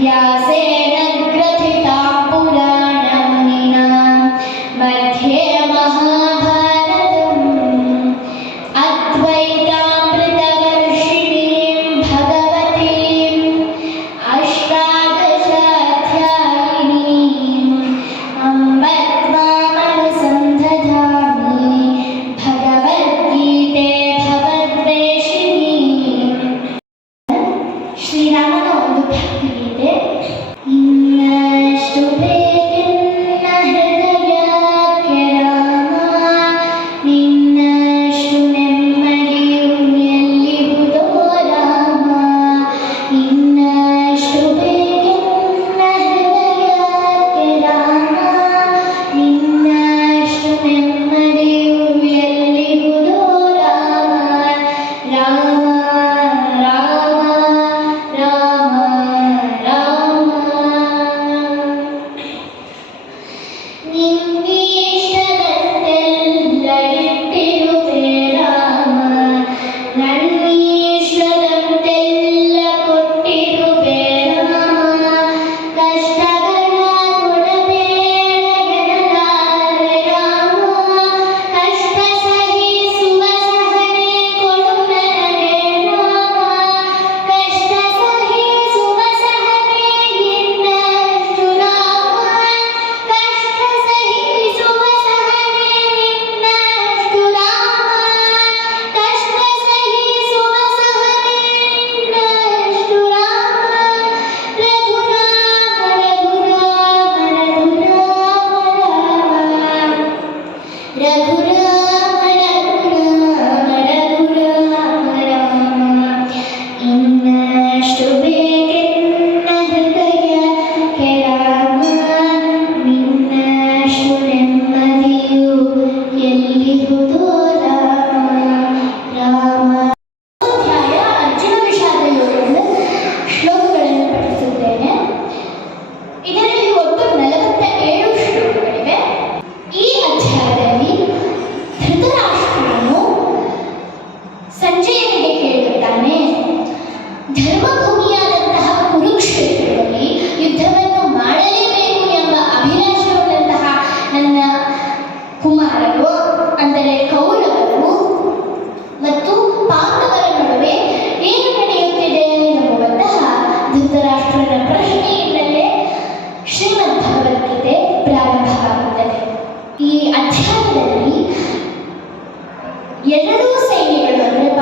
व्यासेन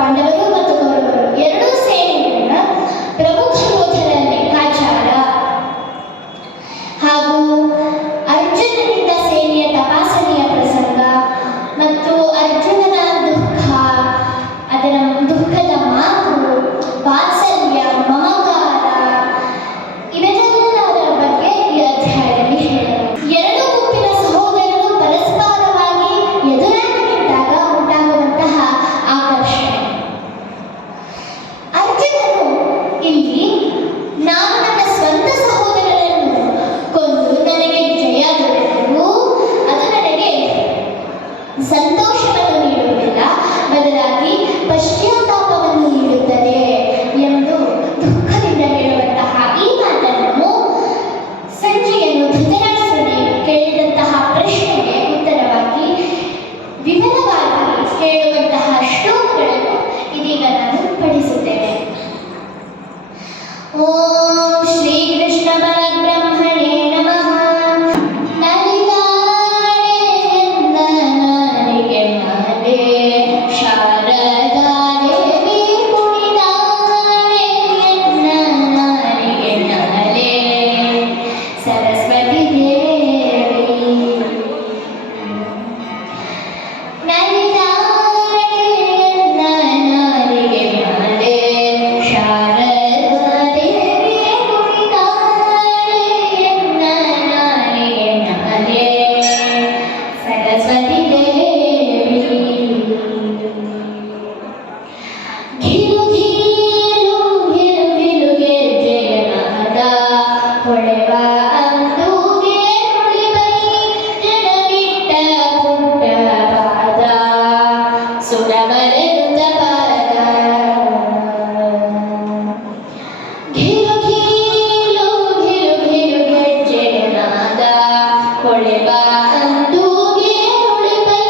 ಪಾಂಡವರು ಮತ್ತು ಕೌರವರು ಎರಡೂ ಸೇನೆಗಳ ಪ್ರಮುಖ ಯೋಧರ ಲೆಕ್ಕಾಚಾರ ಹಾಗೂ ಅರ್ಜುನನಿಂದ ಸೇನೆಯ ತಪಾಸಣೆಯ ಪ್ರಸಂಗ ಮತ್ತು ಅರ್ಜುನನ ದುಃಖ, ಅದರ ದುಃಖದ ಮಾತು, ವಾತ್ಸಲ್ಯ, ಮಮಕಾರ ಇವೆಲ್ಲದರ ಬಗ್ಗೆ ಈ ಅಧ್ಯಾಯದಲ್ಲಿ ಹೇಳಲಾಗಿದೆ. ಎರಡೂ ಗುಂಪಿನ ಸಹೋದರರು ಪರಸ್ಪರವಾಗಿ ಎದುರಾಗಿ ನಿಂತಾಗ ಉಂಟಾಗುವಂತಹ ಆಕರ್ಷಣೆ. ಅರ್ಜುನನು ಇಲ್ಲಿ ನಾನು ನನ್ನ ಸ್ವಂತ ಸಹೋದರರನ್ನು ಕೊಂದು ನನಗೆ ಜಯ ದೊರೆತರೂ ಅದು ನನಗೆ ಸಂತೋಷವನ್ನು ನೀಡುವುದಿಲ್ಲ, ಬದಲಾಗಿ ಪಶ್ಚಾತ್ತಾಪವನ್ನು ನೀಡುತ್ತದೆ ಎಂದು ದುಃಖದಿಂದ ಹೇಳುವಂತಹ ಈ ಮಾತನ್ನು ಸಂಜೆಯನ್ನು ಧೃತರಾಷ್ಟ್ರನೇ ಕೇಳಿದಂತಹ ಪ್ರಶ್ನೆಗೆ ಉತ್ತರವಾಗಿ ವಿವರವಾಗಿ ಹೇಳುವಂತಹ ಶ್ಲೋಕಗಳನ್ನು ಇದೀಗ ನಾನು ಪಠಿಸುತ್ತೇನೆ. ಓಂ ಶ್ರೀ ಕೃಷ್ಣ ಪರಬ್ರಹ್ಮಣೇ ನಮಃ. ನಲಿದಾಡೆಯನ್ನನರಿಗೆ ಮಾಲೆ ಶಾರದಾ ದೇವಿ ಕುಣಿದಾಡೆಯನ್ನನರಿಗೆ ನಲೆ ಸರಸ್ವತಿ ದೇವಿ. ನಲಿದಾಡೆಯನ್ನನರಿಗೆ ಮಾಲೆ ಶಾರದಾ ದೇವಿ ಕುಣಿದಾಡೆಯನ್ನನರಿಗೆ ನಲೆ ಸರಸ್ವತಿ ದೇವಿ. ಘಿಲು ಘಿಲು ಘಿಲು ಘಿಲು ಗೆಜ್ಜೆಯನಾದ ಹೊಳೆವ ಅಂದುಗೆ ನುಡಿಬೈ ಜಡವಿಟ್ಟ ಪುಟ್ಟ ಪಾದ ಸುರವರೆದುತ ಪಾದ. ಘಿಲು ಘಿಲು ಘಿಲು ಘಿಲು ಗೆಜ್ಜೆಯನಾದ ಹೊಳೆವ ಅಂದುಗೆ ನುಡಿಬೈ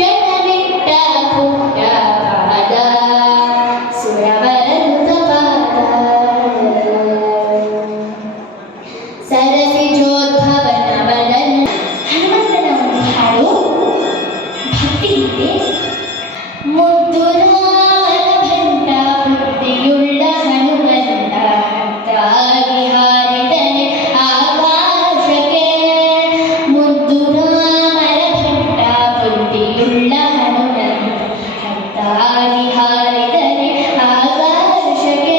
ಜಡವಿಟ್ಟ ಪುಟ್ಟ ಪಾದ ಸುರವರೆದುತ ಪಾದ. ಸರಸಿಜೋದ್ಭವನ ವದನ. ಹನುಮಂತನ ಒಂದು ಹಾಡು, ಭಕ್ತಿಗೀತೆ. ಮುದ್ದು ರಾಮನ ಭಂಟ ಬುದ್ಧಿಯುಳ್ಳ ಹನುಮಂತ ಹತ್ತಾಗಿ ಹಾರಿದನೆ ಆಕಾಶಕ್ಕೆ. ಮುದ್ದು ರಾಮನ ಭಂಟ ಬುದ್ಧಿಯುಳ್ಳ ಹನುಮಂತ ಹತ್ತಾಗಿ ಹಾರಿದನೆ ಆಕಾಶಕ್ಕೆ.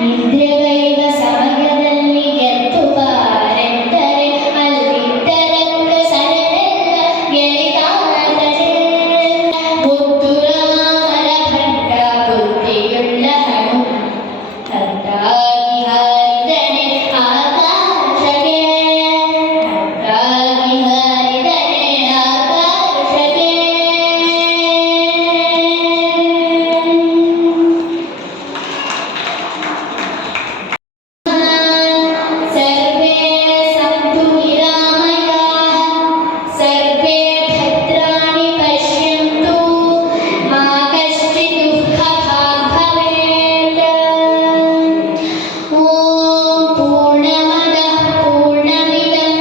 ನಿದ್ರೆಗೈವ ಸಮಯದಲ್ಲಿ ಗೆದ್ದು ಬಾರೆಂದರೆ ಅಲ್ಲಿದ್ದರಕ್ಕ ಸರಳೆಲ್ಲ ಗೆಳಿದಾತನೆ. ಮುದ್ದು ರಾಮನ ಭಂಟ ಬುದ್ಧಿಯುಳ್ಳ ಹನುಮಂತ ಹತ್ತಾಗಿ ಹಾರಿದನೆ ಆಕಾಶಕ್ಕೆ. ಹತ್ತಾಗಿ ಹಾರಿದನೆ ಆಕಾಶಕ್ಕೆ. ಸರ್ವೇ ಸಂತು ನಿರಾಮಯಾಃ ಸರ್ವೇ ಭದ್ರಾಣಿ ಪಶ್ಯಂತು ಮಾ ಕಶ್ಚಿತ್ ದುಃಖಭಾಗ್ ಭವೇತ್. ಓಂ ಪೂರ್ಣಮದಃ ಪೂರ್ಣಮಿದಂ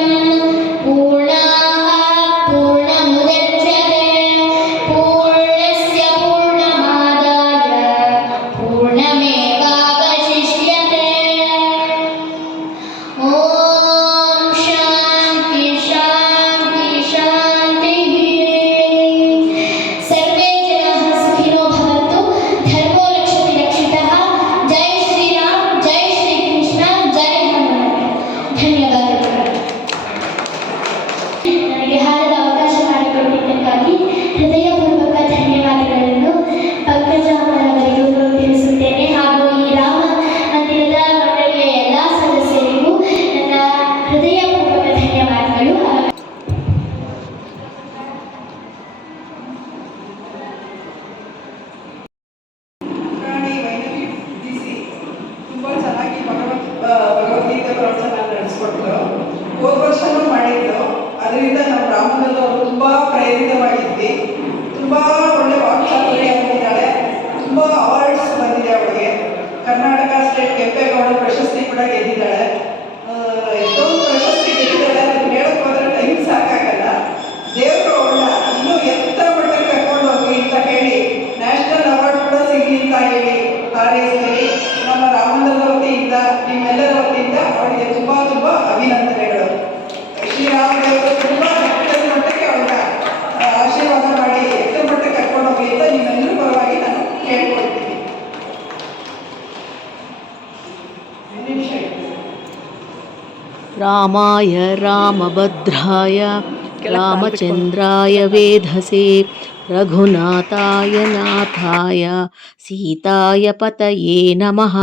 ಪೂರ್ಣಾತ್ ಪೂರ್ಣಮುದಚ್ಯತೆ ಪೂರ್ಣಸ್ಯ ಪೂರ್ಣಮಾದಾಯ ಪೂರ್ಣಮೇವಾವಶಿಷ್ಯತೆ. ಓಂ ಶಾಂತಿ ಶಾಂತಿ ಶಾಂತಿಃ. ಸರ್ವೇ ಜನಾಃ ಸುಖಿನೋ ಭವಂತು. ಧರ್ಮೋ ರಕ್ಷತಿ ರಕ್ಷಿತಃ. ಜೈ ಶ್ರೀರಾಮ್, ಜೈ ಶ್ರೀ ಕೃಷ್ಣ, ಜೈ ಹನುಮಾನ್. ಧನ್ಯವಾದಗಳು. ನನಗೆ ಹಾಡದ ಅವಕಾಶ ಮಾಡಿಕೊಟ್ಟಿದ್ದಕ್ಕಾಗಿ ಹೃದಯಪೂರ್ವಕ ಧನ್ಯವಾದಗಳನ್ನು ಪಂಕಜಮ್ಮನವರಿಗೂ ತಿಳಿಸುತ್ತೇನೆ. ಹಾಗೂ ಈ ರಾಮ ಮಂದಿರದ ಮಂಡಳಿಯ ಎಲ್ಲ ಸದಸ್ಯರಿಗೂ ನನ್ನ ಹೃದಯಪೂರ್ವಕ ಧನ್ಯವಾದಗಳು. ರಾಣಿ ವೈನವಿ ಡಿಸಿ ತುಂಬ ಚೆನ್ನಾಗಿ ಭಗವದ್ಗೀತೆ ಪ್ರವಚನ ನಡೆಸ್ಕೊಟ್ರು. ಹೋದ ವರ್ಷನೂ ಮಾಡಿದ್ರು. ಅದರಿಂದ ನಮ್ಮ ಗ್ರಾಮದಲ್ಲೂ ಅವರು ತುಂಬ ಪ್ರೇರಿತವಾಗಿದ್ವಿ. ತುಂಬ ಒಳ್ಳೆ ವಾಕ್ಚಾತುರ್ಯ ಆಗಿದ್ದಾಳೆ. ತುಂಬ ಅವಾರ್ಡ್ಸ್ ಬಂದಿದೆ ಅವಳಿಗೆ. ಕರ್ನಾಟಕ ಸ್ಟೇಟ್ ಕೆಂಪೇಗೌಡ ಪ್ರಶಸ್ತಿ ಕೂಡ ಗೆದ್ದಿದ್ದಾಳೆ. ಎಷ್ಟೊಂದು ಪ್ರಶಸ್ತಿ ಗೆದ್ದಿದ್ದಾಳೆ. ಅದಕ್ಕೆ ಹೇಳಕ್ಕೆ ಹೋದರೆ ಟೈಮ್ ಸಾಕಾಗಲ್ಲ. ದೇವರು ಅವಳ ಇನ್ನೂ ಎತ್ತರ ಮಟ್ಟಕ್ಕೆ ಕರ್ಕೊಂಡು ಹೋಗಿ ಅಂತ ಹೇಳಿ ನ್ಯಾಷನಲ್ ಅವಾರ್ಡ್ ಅಂತ ಹೇಳಿ ಹಾರೈಸ್ತೀವಿ. ನಮ್ಮ ರಾಮನಗರದ ವತಿಯಿಂದ ನಿಮ್ಮೆಲ್ಲರ ವತಿಯಿಂದ ಅವಳಿಗೆ ತುಂಬ ತುಂಬ ಅಭಿನಂದನೆಗಳು. ಶ್ರೀರಾಮದೇವರು ತುಂಬ ಎತ್ತರ ಮಟ್ಟಕ್ಕೆ ಅವಳ ಆಶೀರ್ವಾದ ಮಾಡಿ ಎತ್ತರ ಮಟ್ಟಕ್ಕೆ ಕರ್ಕೊಂಡು ಹೋಗಿ ಅಂತ ನಿಮ್ಮೆಲ್ಲರ ಪರವಾಗಿ ನಾನು ಕೇಳ್ಕೊಳ್ತೀನಿ. ರಾಮಾಯ ರಾಮಭದ್ರಾಯ ರಾಮಚಂದ್ರಾಯ ವೇಧಸೆ ರಘುನಾಥಾಯ ನಾಥಾಯ ಸೀತಾಯ ಪತಯೇ ನಮಃ.